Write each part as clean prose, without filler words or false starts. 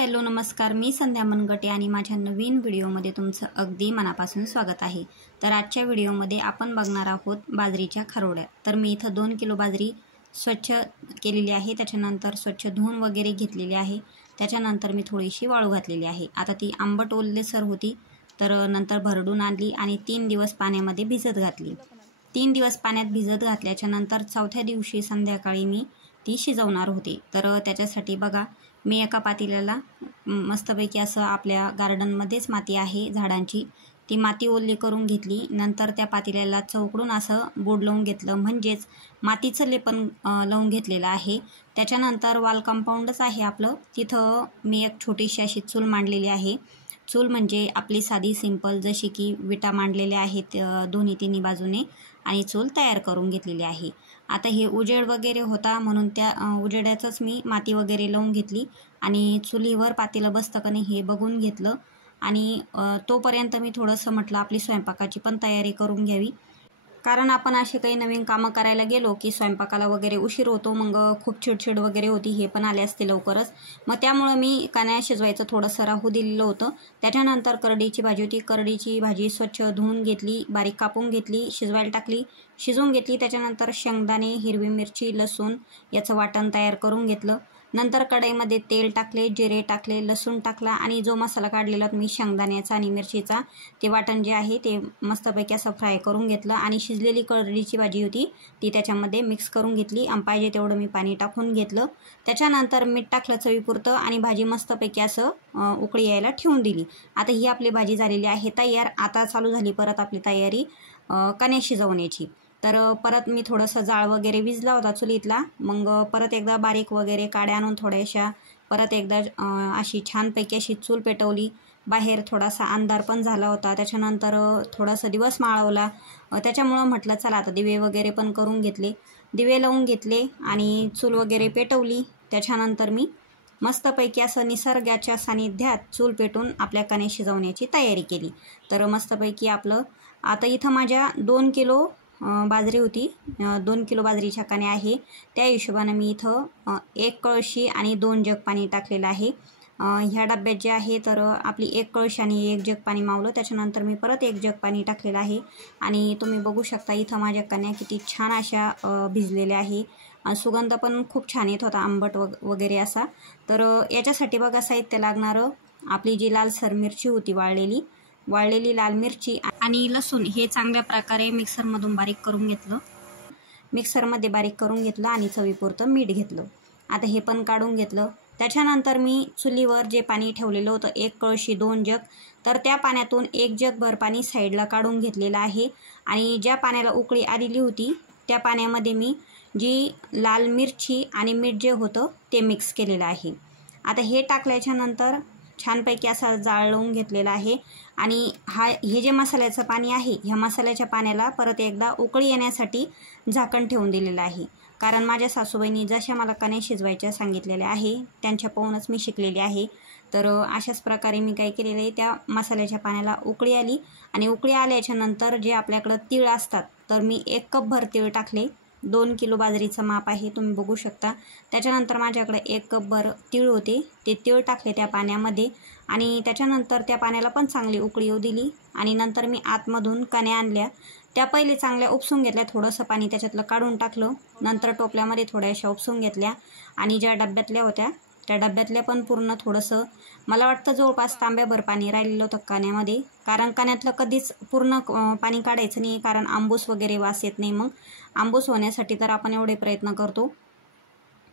Hello नमस्कार, मी संध्या मनगटे आणि माझ्या नवीन व्हिडिओमध्ये तुमचं अगदी मनापासून स्वागत आहे। तर आजच्या व्हिडिओमध्ये आपण बघणार आहोत बाजरीच्या खारोड्या। तर मी इथं 2 किलो बाजरी स्वच्छ केलेली आहे, त्याच्यानंतर स्वच्छ धुवून वगैरे घेतलेली आहे। त्याच्यानंतर मी थोडीशी वाळू घातलेली आहे। आता ती आंबट ओलसर होती, तर नंतर भरडून आणली आणि 3 दिवस पाण्यामध्ये भिजत घातली। 3 दिवस पाण्यात भिजत घातल्याच्या नंतर चौथ्या दिवशी संध्याकाळी मी ती शिजवणार होते। तर त्याच्यासाठी बघा, मी एका पातेल्याला मस्तपैकी असं आपल्या गार्डनमध्येच माती आहे झाडांची, ती माती ओली करून घेतली। नंतर त्या पातेल्याला चौकडून असं बोर्ड लावून घेतलं, म्हणजेच मातीचं लेपन लावून घेतलेलं आहे। त्याच्यानंतर वॉल कंपाऊंडच आहे आपलं, तिथं मी एक छोटीशी अशी चूल मांडलेली आहे। चूल म्हणजे आपली साधी सिंपल, जशी की विटा मांडलेल्या आहेत दोन्ही तिन्ही बाजूने, आणि चूल तयार करून घेतलेली आहे। आता हे उजेड वगैरे होता म्हणून त्या उजेडाचंच मी माती वगैरे लावून घेतली आणि चुलीवर पातेलं बसतं का नाही हे बघून घेतलं। आणि तोपर्यंत मी थोडंसं म्हटलं आपली स्वयंपाकाची पण तयारी करून घ्यावी, कारण आपण असे काही नवीन कामं करायला गेलो की स्वयंपाकाला वगैरे उशीर होतो, मग खूप चिडचिड वगैरे होती। हे पण आले असते लवकरच, मग त्यामुळं मी कण्या शिजवायचं थोडंसं राहू दिलेलं होतं। त्याच्यानंतर करडीची भाजी होती, करडीची भाजी स्वच्छ धुवून घेतली, बारीक कापून घेतली, शिजवायला टाकली, शिजवून घेतली। त्याच्यानंतर शेंगदाणे, हिरवी मिरची, लसूण याचं वाटण तयार करून घेतलं। नंतर कढईमध्ये तेल टाकले, जिरे टाकले, लसूण टाकला आणि जो मसाला काढलेला मी शेंगदाण्याचा आणि मिरचीचा, ते वाटण जे आहे ते मस्तपैकी असं फ्राय करून घेतलं आणि शिजलेली करडीची भाजी होती ती त्याच्यामध्ये मिक्स करून घेतली आणि पाहिजे तेवढं मी पाणी टाकून घेतलं। त्याच्यानंतर मीठ टाकलं चवीपुरतं आणि भाजी मस्तपैकी असं उकळी यायला ठेवून दिली। आता ही आपली भाजी झालेली आहे तयार। आता चालू झाली परत आपली तयारी कण्या शिजवण्याची। तर परत मी थोडंसं जाळ वगैरे विजला होता चुलीतला, मग परत एकदा बारीक वगैरे काड्या आणून थोड्याशा परत एकदा अशी छानपैकी अशी चूल पेटवली। बाहेर थोडासा अंधार पण झाला होता, त्याच्यानंतर थोडासा दिवस माळवला, त्याच्यामुळं म्हटलं चला आता दिवे वगैरे पण करून घेतले, दिवे लावून घेतले आणि चूल वगैरे पेटवली। त्याच्यानंतर मी मस्तपैकी असं निसर्गाच्या सानिध्यात चूल पेटून आपल्या कण्या शिजवण्याची तयारी केली। तर मस्तपैकी आपलं आता इथं माझ्या 2 किलो बाजरी होती, 2 किलो बाजरीच्या कण्या आहे, त्या हिशोबाने मी इथं 1 कळशी आणि 2 जग पाणी टाकलेलं आहे। ह्या डब्यात जे आहे तर आपली 1 कळशी आणि 1 जग पाणी मावलं, त्याच्यानंतर मी परत 1 जग पाणी टाकलेलं आहे। आणि तुम्ही बघू शकता इथं माझ्या कण्या किती छान अशा भिजलेल्या आहे, सुगंध पण खूप छान येत होता, आंबट वगैरे असा। तर याच्यासाठी बघा साहित्य लागणारं, आपली जी लालसर मिरची होती वाळलेली लाल मिरची आणि लसूण हे चांगल्या प्रकारे मिक्सरमधून बारीक करून घेतलं, मिक्सरमध्ये बारीक करून घेतलं आणि चवीपुरतं मीठ घेतलं। आता हे पण काढून घेतलं। त्याच्यानंतर मी चुलीवर जे पाणी ठेवलेलं होतं 1 कळशी 2 जग, तर त्या पाण्यातून 1 जगभर पाणी साईडला काढून घेतलेलं आहे आणि ज्या पाण्याला उकळी आलेली होती त्या पाण्यामध्ये मी जी लाल मिरची आणि मीठ जे होतं ते मिक्स केलेलं आहे। आता हे टाकल्याच्या नंतर छानपैकी असा जाळ लावून घेतलेला आहे आणि हे जे मसाल्याचं पाणी आहे, ह्या मसाल्याच्या पाण्याला परत एकदा उकळी येण्यासाठी झाकण ठेवून दिलेलं आहे, कारण माझ्या सासूबाईंनी जशा मला कण्या शिजवायच्या सांगितलेल्या आहे त्यांच्या पाहूनच मी शिकलेली आहे। तर अशाच प्रकारे मी काय केलेलं आहे, त्या मसाल्याच्या पाण्याला उकळी आली आणि उकळी आल्याच्या नंतर जे आपल्याकडं तीळ असतात, तर मी 1 कपभर तीळ टाकले। 2 किलो बाजरीचं माप आहे, तुम्ही बघू शकता। त्याच्यानंतर माझ्याकडे 1 कपभर तीळ होते, ते तीळ टाकले त्या पाण्यामध्ये आणि त्याच्यानंतर त्या पाण्याला पण चांगली उकळी येऊ दिली आणि नंतर मी आतमधून कण्या आणल्या, त्या पहिले चांगल्या उपसून घेतल्या, थोडंसं पाणी त्याच्यातलं काढून टाकलं, नंतर टोपल्यामध्ये थोड्याशा उपसून घेतल्या आणि ज्या डब्यातल्या होत्या त्या डब्यातल्या पण पूर्ण थोडंसं, मला वाटतं जवळपास तांब्याभर पाणी राहिलेलं होतं कण्यामध्ये, कारण कण्यातलं कधीच पूर्ण पाणी काढायचं नाही, कारण आंबूस वगैरे वास येत नाही, मग आंबूस होण्यासाठी तर आपण एवढे प्रयत्न करतो।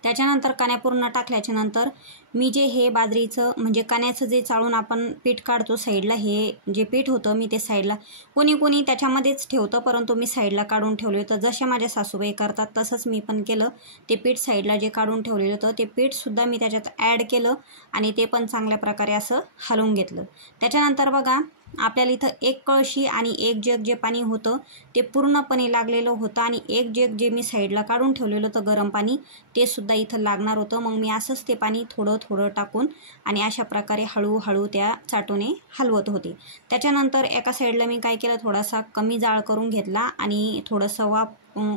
त्याच्यानंतर कण्या पूर्ण टाकल्याच्या नंतर मी जे हे बाजरीचं म्हणजे कण्याचं जे चाळून आपण पीठ काढतो साईडला, हे जे पीठ होतं मी ते साईडला, कोणी त्याच्यामध्येच ठेवतं, परंतु मी साईडला काढून ठेवले होतं। जशा माझ्या सासूबाई करतात तसंच मी पण केलं, ते पीठ साईडला जे काढून ठेवलेलं होतं ते पीठसुद्धा मी त्याच्यात ॲड केलं आणि ते पण चांगल्या प्रकारे असं हलवून घेतलं। त्याच्यानंतर बघा आपल्याला इथं 1 कळशी आणि 1 जग जे पाणी होतं ते पूर्णपणे लागलेलं होतं आणि 1 जग जे मी साईडला काढून ठेवलेलं होतं गरम पाणी, ते सुद्धा इथं लागणार होतं। मग मी असंच ते पाणी थोडं टाकून आणि अशा प्रकारे हळूहळू त्या चाटूने हलवत होते। त्याच्यानंतर एका साईडला मी काय केलं, थोडासा कमी जाळ करून घेतला आणि थोडंसं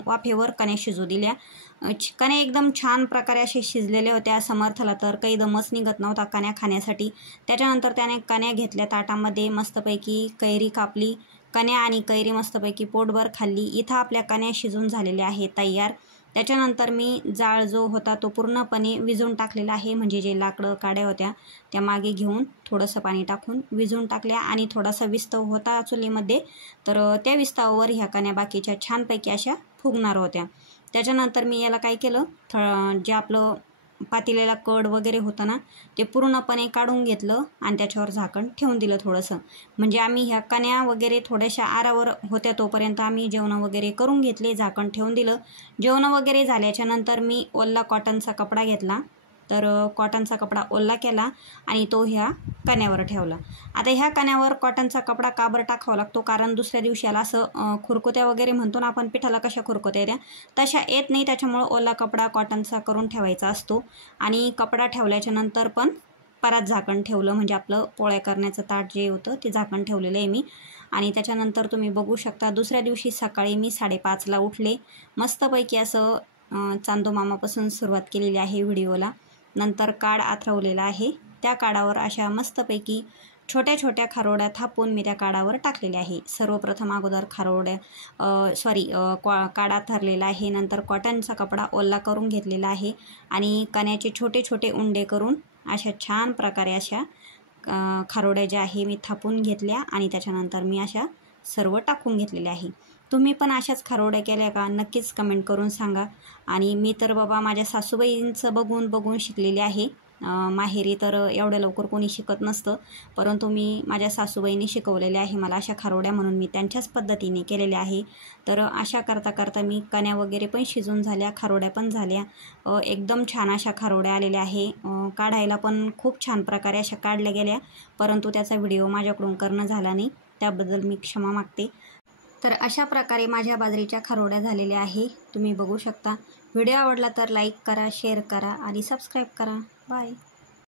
वाफेवर कण्या शिजू दिल्या। कण्या एकदम छान प्रकारे असे शिजलेले होत्या। समर्थला तर काही दमच निघत नव्हता कण्या खाण्यासाठी। त्याच्यानंतर त्याने कण्या घेतल्या ताटामध्ये, मस्तपैकी कैरी कापली, कण्या आणि कैरी मस्तपैकी पोटभर खाल्ली। इथं आपल्या कण्या शिजून झालेल्या आहे तयार। त्याच्यानंतर मी जाळ जो होता तो पूर्णपणे विझून टाकलेला आहे, म्हणजे जे लाकडं काड्या होत्या त्या मागे घेऊन थोडंसं पाणी टाकून विझून टाकल्या आणि थोडासा विस्तव होता चुलीमध्ये, तर त्या विस्तवावर ह्या कण्या बाकीच्या छानपैकी अशा फुगणार होत्या। त्याच्यानंतर मी याला काय केलं, जे आपलं पातेल्याला कड वगैरे होतं ना ते पूर्णपणे काढून घेतलं आणि त्याच्यावर झाकण ठेवून दिलं थोडंसं, म्हणजे आम्ही ह्या कण्या वगैरे थोड्याशा आरावर होत्या तोपर्यंत आम्ही जेवण वगैरे करून घेतले, झाकण ठेवून दिलं। जेवण वगैरे झाल्याच्या नंतर मी ओला कॉटनचा कपडा घेतला, तर कॉटनचा कपडा ओला केला आणि तो ह्या कण्यावर ठेवला। आता ह्या कण्यावर कॉटनचा कपडा का बरं टाकावा लागतो, कारण दुसऱ्या दिवशी याला असं खुरकुत्या वगैरे म्हणतो ना आपण, पिठाला कशा खुरकुत्या येत्या तशा येत नाही, त्याच्यामुळं ओला कपडा कॉटनचा करून ठेवायचा असतो। आणि कपडा ठेवल्याच्या नंतर पण परत झाकण ठेवलं, म्हणजे आपलं पोळ्या करण्याचं ताट जे होतं ते झाकण ठेवलेलं आहे मी। आणि त्याच्यानंतर तुम्ही बघू शकता दुसऱ्या दिवशी सकाळी मी 5:30ला उठले, मस्तपैकी असं चांदो मामापासून सुरुवात केलेली आहे व्हिडिओला। नंतर काड आथरवलेला आहे, त्या काडावर अशा मस्तपैकी छोट्या छोट्या खारोड्या थापून मी त्या काडावर टाकलेल्या आहे। सर्वप्रथम अगोदर काड आथरलेला आहे, नंतर कॉटनचा कपडा ओला करून घेतलेला आहे आणि कण्याचे छोटे छोटे उंडे करून अशा छान प्रकारे अशा खारोड्या ज्या आहे मी थापून घेतल्या आणि त्याच्यानंतर मी अशा सर्व टाकून घेतलेल्या आहे। तुम्ही पण अशाच खारोड्या केल्या का, नक्कीच कमेंट करून सांगा। आणि मी तर बाबा माझ्या सासूबाईंचं बघून बघून शिकलेली आहे। माहेरी तर एवढ्या लवकर कोणी शिकत नसतं, परंतु मी माझ्या सासूबाईंनी शिकवलेले आहे मला अशा खारोड्या, म्हणून मी त्यांच्याच पद्धतीने केलेल्या आहे। तर अशा करता करता मी कण्या वगैरे पण शिजून झाल्या, खारोड्या पण झाल्या, एकदम छान अशा खारोड्या आलेल्या आहे। काढायला पण खूप छान प्रकारे अशा काढल्या गेल्या, परंतु त्याचा व्हिडिओ माझ्याकडून करणं झाला नाही, त्याबद्दल मी क्षमा मागते। तर अशा प्रकारे माझ्या बाजरीच्या खारोड्या झालेल्या आहे, तुम्ही बघू शकता। व्हिडिओ आवडला तर लाईक करा, शेअर करा आणि सबस्क्राईब करा। बाय।